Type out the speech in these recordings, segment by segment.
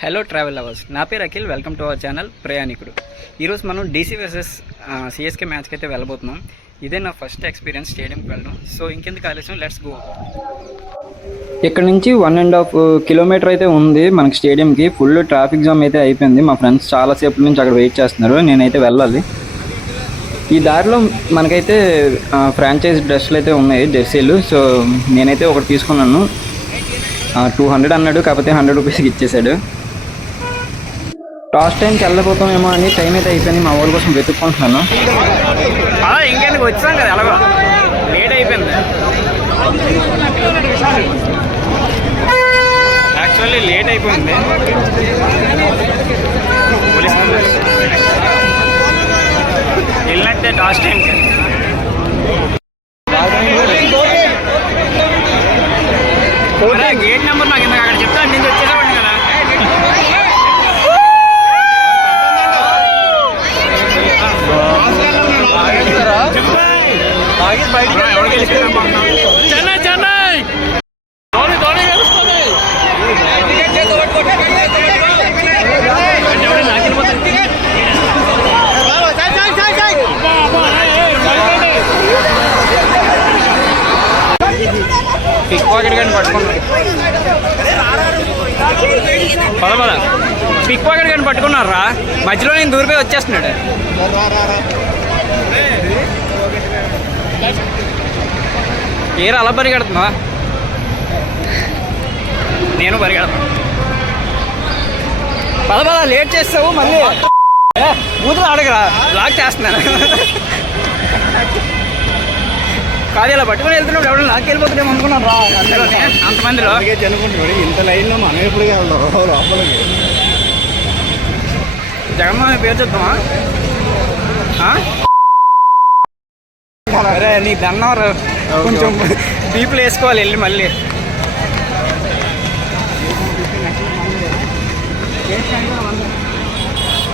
Hello travel lovers, నా పేరు Akhil. Welcome to our channel ప్రయాణికుడు. ఈరోజు మనం డీసీ వర్సెస్ సిఎస్కే మ్యాచ్కి అయితే వెళ్ళబోతున్నాం. ఇదే నా ఫస్ట్ ఎక్స్పీరియన్స్ స్టేడియంకి వెళ్ళడం. సో ఇంకెందుకు ఆలస్యం, లెట్స్ గో. ఇక్కడ నుంచి 1.5 కిలోమీటర్ అయితే ఉంది మనకి స్టేడియంకి. ఫుల్ ట్రాఫిక్ జామ్ అయితే అయిపోయింది. మా ఫ్రెండ్స్ చాలాసేపు నుంచి అక్కడ వెయిట్ చేస్తున్నారు. నేనైతే వెళ్ళాలి. ఈ దారిలో మనకైతే ఫ్రాంచైజ్ డ్రెస్సులు అయితే ఉన్నాయి, జెర్సీలు. సో నేనైతే ఒకటి తీసుకున్నాను. 200 అన్నాడు, కాకపోతే 100 రూపీస్కి ఇచ్చేసాడు. లాస్ట్ టైంకి వెళ్ళిపోతామేమో అని టైం అయితే అయిపోయింది. మా ఊరి కోసం వెతుక్కుంటున్నాను. ఇంకెందుకు వచ్చాం కదా, ఎలాగో లేట్ అయిపోయింది. యాక్చువల్లీ లేట్ అయిపోయింది. వెళ్ళినట్టే లాస్ట్ టైంకి. గేట్ నెంబర్ నాకు ఇందాక అక్కడ చెప్తా నుంచి వచ్చేసేవాడిని కదా. చెన్నై చెన్నై పిక్ పాకెట్ కానీ పట్టుకున్నాడు. పద పిక్ పాకెట్ కానీ పట్టుకున్నారా? మధ్యలో నేను దూరిపోయి వచ్చేస్తున్నాడు. ఏరా అలా పరిగెడుతున్నా? నేను పరిగెడతాను. పద లేట్ చేస్తావు మళ్ళీ. బూతులు అడగరా, బ్లాక్ చేస్తున్నాను. కాదు ఇలా పట్టుకుని వెళ్తున్నాడు. ఎవరు నాకు వెళ్ళిపోతున్నాం అనుకున్నాను రా. అందులోనే అంతమందిలో అనుకుంటున్నాడు. ఇంత లైన్లో మనం ఎప్పుడుగా వెళ్తాం లోపలికి. జగన్మోహన్ పేరు చెప్తామా? అరే నీ దన్నారు. కొంచెం డీప్లు వేసుకోవాలి వెళ్ళి మళ్ళీ.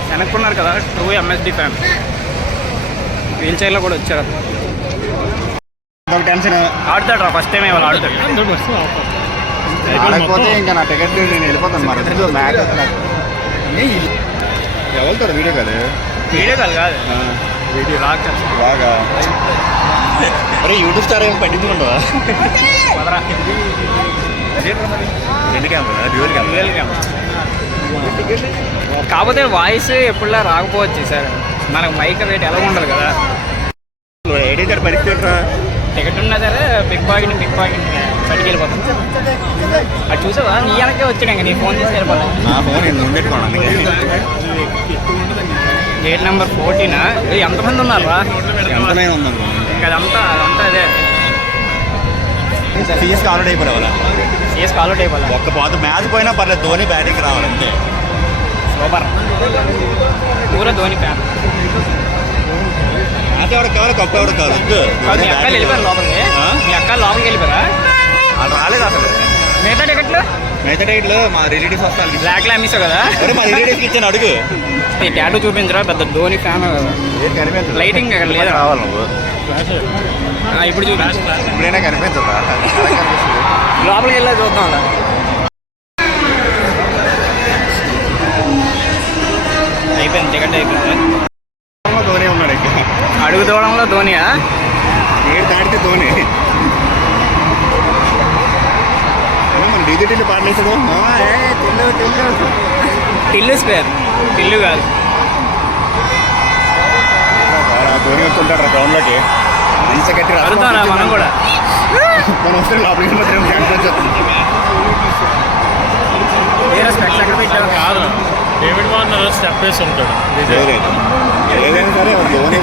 వెనక్కున్నారు కదా ట్రూ ఎంఎస్డి ఫ్యాన్. వీల్ చైర్లో కూడా వచ్చారు. టెన్షన్ ఆడతాడు రా. ఫస్ట్ టైం ఇవాళ ఆడతాడు. ఆడకపోతే ఇంకా నా టికెట్ నేను వెళ్ళిపోతాను. మరి మ్యాచ్ ఎవరుతారు? వీడియో కాదు, వీడియో కాదు కాదు వీడియో లాగ్ బాగా. అరే యూట్యూబ్ స్టార్ ఏమి పట్టించుకుంటావా? కాకపోతే వాయిస్ ఎప్పుడులా రాకపోవచ్చు సార్. మనకు మైక్ రేట్ ఎలా ఉండదు కదా. పరిస్థితి టికెట్ ఉన్నా సరే పిక్ పాకెట్ బయటికి వెళ్ళిపోతాం. అది చూసావా? నీ వెనకే వచ్చాడు. ఇంకా నీ ఫోన్ తీసుకు వెళ్ళిపోతాం. నా ఫోన్ గేట్ నెంబర్ 14. ఎంతమంది ఉన్నారు రా? అదంతా అదే. సిఎస్కి ఆల్రెడీ అయిపోవాలి. సిఎస్కి ఆల్రెడీ అయిపోవాలి. ఒక్క పోతే మ్యాచ్ పోయినా పర్లేదు, ధోని బ్యాటింగ్ రావాలంటే సూపర్. పూరా ధోని ఫ్యాన్. మ్యాచ్ ఎవరికి కావాలి, కప్పు ఎవరికి కావాలి. మీ అక్కలు వెళ్ళిపోయారు లోపలికి. మీ అక్కలు లోపలికి వెళ్ళిపోయారా? వాళ్ళు రాలేదు అసలు. మిగతా టికెట్లు మా రిలేటివ్స్ వస్తారు. బ్లాక్లో అమ్మేసావు కదా. మా రిలేటివ్స్కి ఇచ్చాను. అడుగు. ఈ టాటూ చూపించరా? పెద్ద ధోని ఫ్యాన్. లైటింగ్ అక్కడ లేదా? రావాలి నువ్వు ఇప్పుడు చూపించు. ఇప్పుడైనా కనిపించదా? లోపలికి వెళ్ళా చూద్దాం. అలా అయిపోయింది, టికెట్ అయిపోయింది. ధోని ఉన్నాడు. అడుగు దూడంలో ధోనియా? ఏడు దాటితే ధోని. డిజిటల్ పాటలేసాడు. టిల్లు స్క్వేర్, టిల్లు కాదు. ధోని వస్తుంటాడు గ్రౌండ్లోకి. మంచి గట్టి అడుగుతారా మనం కూడా? మనం వస్తే లోపలికి కాదు. డేవిడ్ వార్నర్ స్టెప్ వేసి ఉంటాడు. ఏదైనా సరే ధోని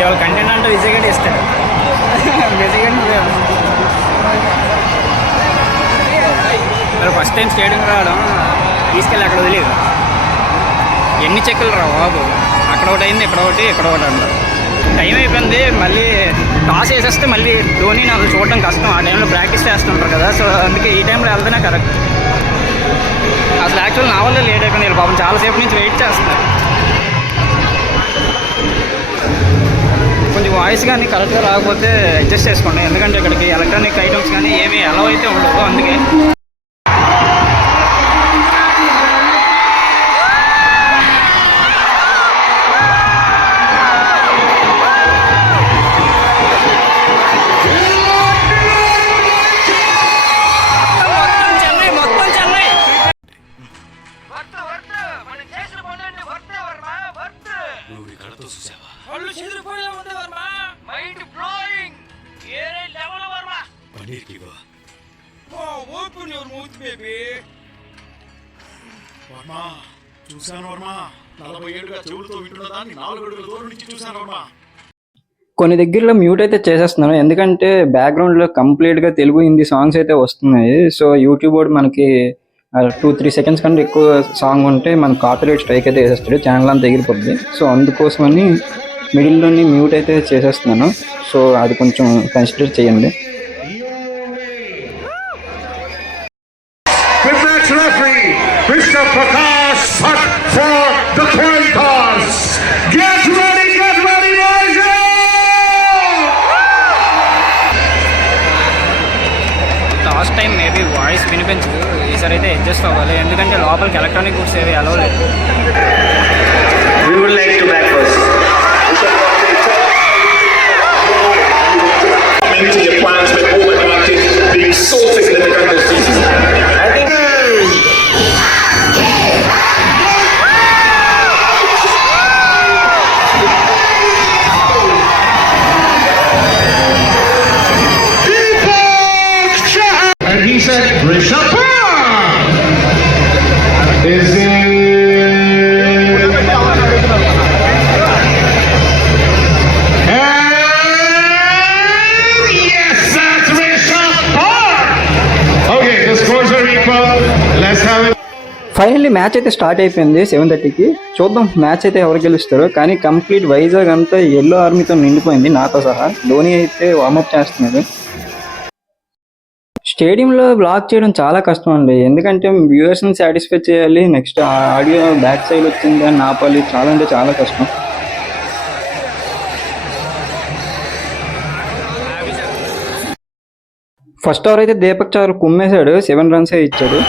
ఇవాళ కంటెంట్ అంటే విజయ్ గడ్డి ఇస్తాడు. విజయ్ గడ్డి మరి ఫస్ట్ టైం స్టేడియం రావడం, తీసుకెళ్ళి అక్కడ వదిలేదు. ఎన్ని చెక్కులు రావు బాబు. అక్కడ ఒకటి అయింది, ఇక్కడ ఒకటి అంటారు. టైం అయిపోయింది. మళ్ళీ టాస్ వేసేస్తే మళ్ళీ ధోని నాకు చూడడం కష్టం. ఆ టైంలో ప్రాక్టీస్ చేస్తుంటారు కదా. సో అందుకే ఈ టైంలో వెళ్తేనే కరెక్ట్. అసలు యాక్చువల్ నా వల్ల లేట్ అయిపోయింది. పాపం చాలాసేపు నుంచి వెయిట్ చేస్తున్నారు. కొంచెం వాయిస్ కానీ కరెక్ట్గా రాకపోతే అడ్జస్ట్ చేసుకోండి. ఎందుకంటే ఇక్కడికి ఎలక్ట్రానిక్ ఐటమ్స్ కానీ ఏమీ అలౌ అయితే ఉండదు, అందుకే చూశాను వర్మ. 40 ఏళ్ళుగా చెవులతో వింటున్న దాన్ని 4 అడుగుల దూరం నుంచి చూశాను వర్మ. కొన్ని దగ్గరలో మ్యూట్ అయితే చేసేస్తున్నాను, ఎందుకంటే బ్యాక్గ్రౌండ్లో కంప్లీట్గా తెలుగు హిందీ సాంగ్స్ అయితే వస్తున్నాయి. సో యూట్యూబ్ వాడు మనకి 2-3 సెకండ్స్ కంటే ఎక్కువ సాంగ్ ఉంటే మన కాపీరైట్ స్ట్రైక్ అయితే వేసేస్తాడు, ఛానల్ అంతా ఎగిరిపోద్ది. సో అందుకోసమని మిడిల్లోని మ్యూట్ అయితే చేసేస్తున్నాను. సో అది కొంచెం కన్సిడర్ చేయండి. Mr. Prakash Bhatt for the coin toss. Get ready, boys! Last time maybe voice వినిపించదు, ఈసారి అయితే అడ్జస్ట్ అవ్వాలి, ఎందుకంటే లోపలికి ఎలక్ట్రానిక్ గూడ్స్ ఏవి అలౌ లేదు. We would like to back first. Coming to your plans with home advantage being so significant this season. I think he said Rishabh is in. And yes, that's Rishabh. Okay, the scores are equal. Let's have it. Finally match అయితే start అయిపోయింది 7:30కి. చూద్దాం match అయితే ఎవరు గెలుస్తారో. కానీ complete Vizag అంతా yellow ఆర్మీతో నిండిపోయింది, నాతో సహా. ధోని అయితే వార్మప్ చేస్తున్నాడు. స్టేడియంలో బ్లాక్ చేయడం చాలా కష్టం అండి, ఎందుకంటే వ్యూవర్స్ని సాటిస్ఫై చేయాలి, నెక్స్ట్ ఆడియో బ్యాక్ సైడ్ వచ్చింది అని ఆపాలి, చాలా అంటే చాలా కష్టం. ఫస్ట్ ఓవర్ అయితే దీపక్ చారు కుమ్మేశాడు, 7 runs ఇచ్చాడు.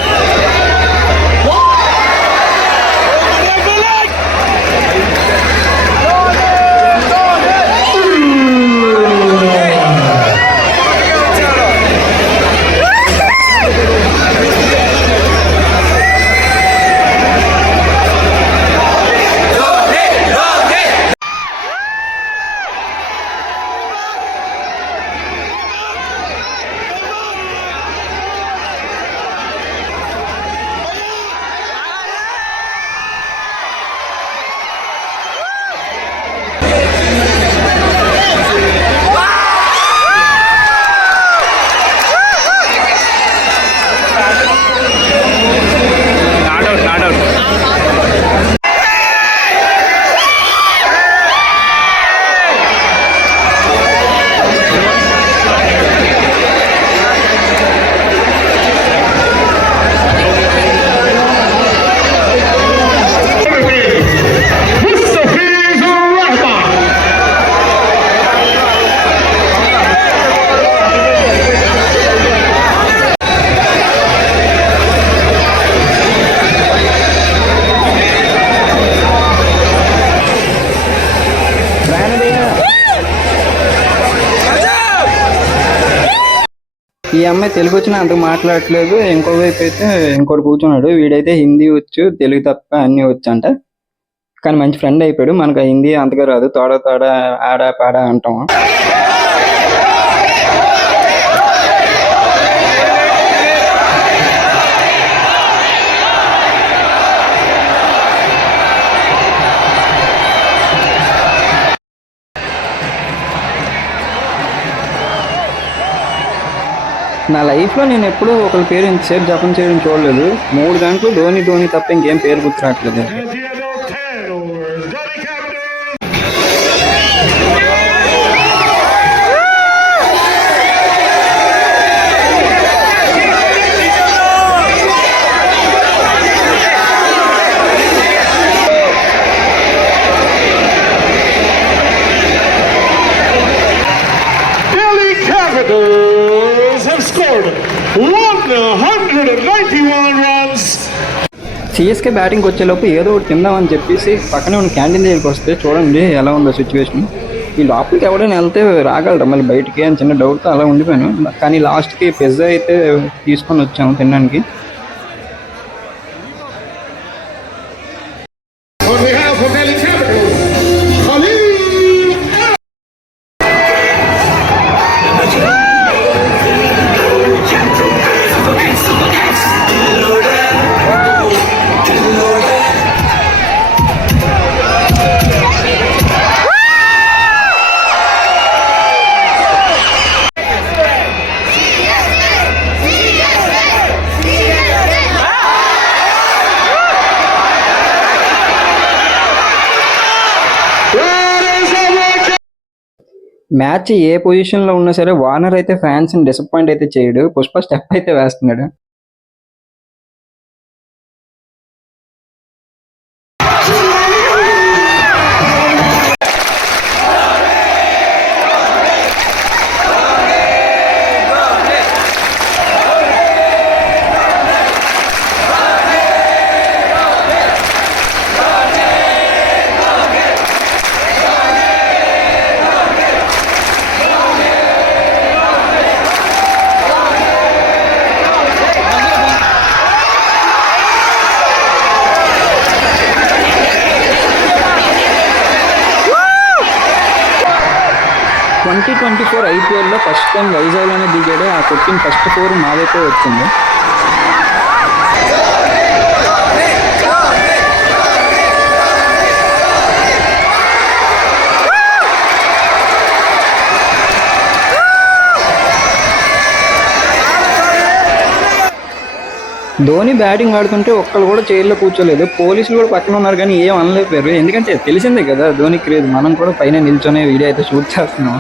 ఈ అమ్మాయి తెలుగు వచ్చినా అంతకు మాట్లాడట్లేదు, ఇంకో వైపు అయితే ఇంకోటి కూర్చున్నాడు, వీడైతే హిందీ వచ్చు, తెలుగు తప్ప అన్నీ వచ్చు అంట. కానీ మంచి ఫ్రెండ్ అయిపోయాడు. మనకు హిందీ అంతగా రాదు, తోడ తోడ ఆడ పాడ అంటాం. నా లైఫ్లో నేను ఎప్పుడూ ఒకరి పేరు ఇంతసేపు జపం చేయడం చూడలేదు. 3 గంటలు ధోని తప్ప ఇంకేం పేరు గుర్తురావట్లేదు. Have scored 191 runs. సిఎస్కే బ్యాటింగ్కి వచ్చేలోపు ఏదో ఒకటి తిందామని చెప్పేసి పక్కనే ఉన్న క్యాంటీన్ దగ్గరికి వస్తే చూడండి ఎలా ఉందో సిచ్యువేషన్. ఈ లోపలికి ఎవడైనా వెళ్తే రాగలరా మళ్ళీ బయటికి అని చిన్న డౌట్తో అలా ఉండిపోయాను. కానీ లాస్ట్కి పిజ్జా అయితే తీసుకొని వచ్చాము తినడానికి. On behalf of Delhi Capital, Khalid. Match ఏ పొజిషన్లో ఉన్నా సరే వార్నర్ అయితే ఫ్యాన్స్ని డిసప్పాయింట్ అయితే చేయడు. పుష్ప స్టెప్ అయితే వేస్తున్నాడు. (2024) ఐపీఎల్లో ఫస్ట్ టైం వైజాగ్లోనే దిగాడు. ఆ కొట్టిన ఫస్ట్ 4 మాదైతే వచ్చింది. ధోని బ్యాటింగ్ ఆడుతుంటే ఒక్కళ్ళు కూడా చైర్లో కూర్చోలేదు. పోలీసులు కూడా పక్కన ఉన్నారు కానీ ఏం అనలేకపోయారు. ఎందుకంటే తెలిసిందే కదా ధోని క్రేజ్. మనం కూడా పైన నిల్చొనే వీడియో అయితే షూట్ చేస్తున్నాం.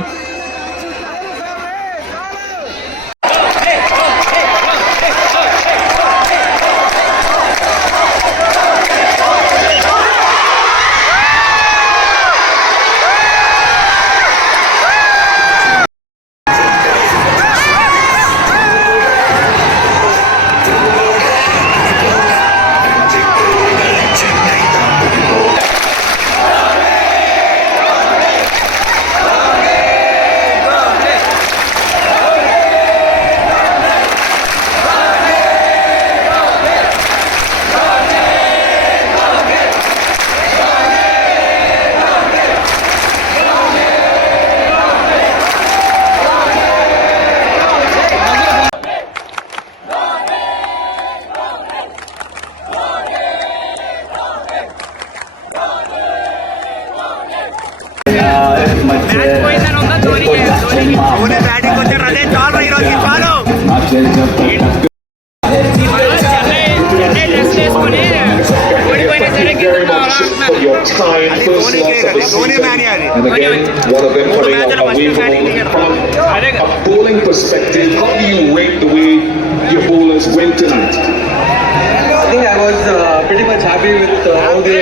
ధోని బ్యాటింగ్ వచ్చారు అదే చాలు ఈరోజు చాలు. ధోని మ్యాన్ అది 3 మ్యాచ్ల first batting. Bowling perspective, how do you rate the way your bowlers went tonight? I think I was pretty much happy with how they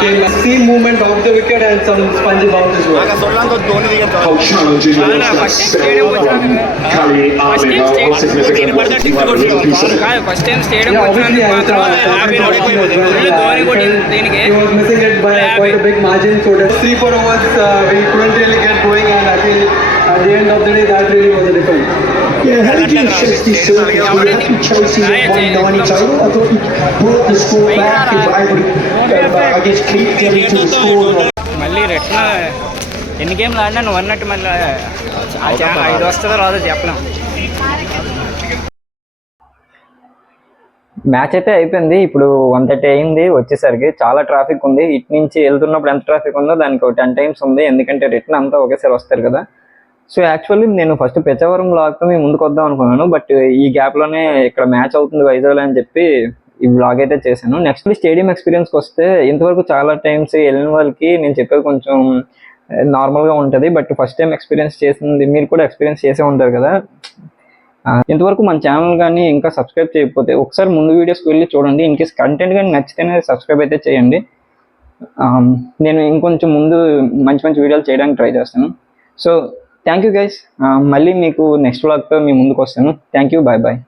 came. Seam movement off the wicket and some spongy bounce as well. నాకు సొల్లంతో ధోని దిగారు. How challenging was that spell from Kali Ahmed? How significant was it? First time stadium Yeah, obviously I was he was missing it by quite a big margin. So that 3-4 overs we couldn't really get going, and I think at the end of the day that really was a difference. Yeah, how did you assess this circuit? You were happy Chelsea at 190 title. I thought you brought the score back. If I would, I guess, keep getting to the score. మళ్ళీ retina ఎన్ని గేమ్లు ఆడినా నువ్వు అన్నట్టు మళ్ళీ 5 వస్తుందో రాదో చెప్పలేం. మ్యాచ్ అయితే అయిపోయింది. ఇప్పుడు 1:30 అయింది. వచ్చేసరికి చాలా ట్రాఫిక్ ఉంది. ఇటు నుంచి వెళ్తున్నప్పుడు ఎంత ట్రాఫిక్ ఉందో దానికి ఒక 10 times ఉంది. ఎందుకంటే రిటర్న్ అంతా ఒకేసారి వస్తారు కదా. సో యాక్చువల్లీ నేను ఫస్ట్ పెచ్చవరం బ్లాగ్తో మేము ముందుకు వద్దాం అనుకున్నాను. బట్ ఈ గ్యాప్లోనే ఇక్కడ మ్యాచ్ అవుతుంది వైజాగ్లో అని చెప్పి ఈ బ్లాగ్ అయితే చేశాను. నెక్స్ట్ స్టేడియం ఎక్స్పీరియన్స్కి వస్తే ఇంతవరకు చాలా టైమ్స్ వెళ్ళిన వాళ్ళకి నేను చెప్పేది కొంచెం నార్మల్గా ఉంటుంది. బట్ ఫస్ట్ టైం ఎక్స్పీరియన్స్ చేసింది మీరు కూడా ఎక్స్పీరియన్స్ చేసే ఉంటారు కదా. ఇంతవరకు మన ఛానల్ కానీ ఇంకా సబ్స్క్రైబ్ చేయకపోతే ఒకసారి ముందు వీడియోస్కి వెళ్ళి చూడండి. ఇన్ కేస్ కంటెంట్ కానీ నచ్చితేనే సబ్స్క్రైబ్ అయితే చేయండి. నేను ఇంకొంచెం ముందు మంచి మంచి వీడియోలు చేయడానికి ట్రై చేస్తాను. So thank you guys. మళ్ళీ మీకు నెక్స్ట్ వ్లాగ్తో మీ ముందుకు వస్తాను. Thank you. Bye bye.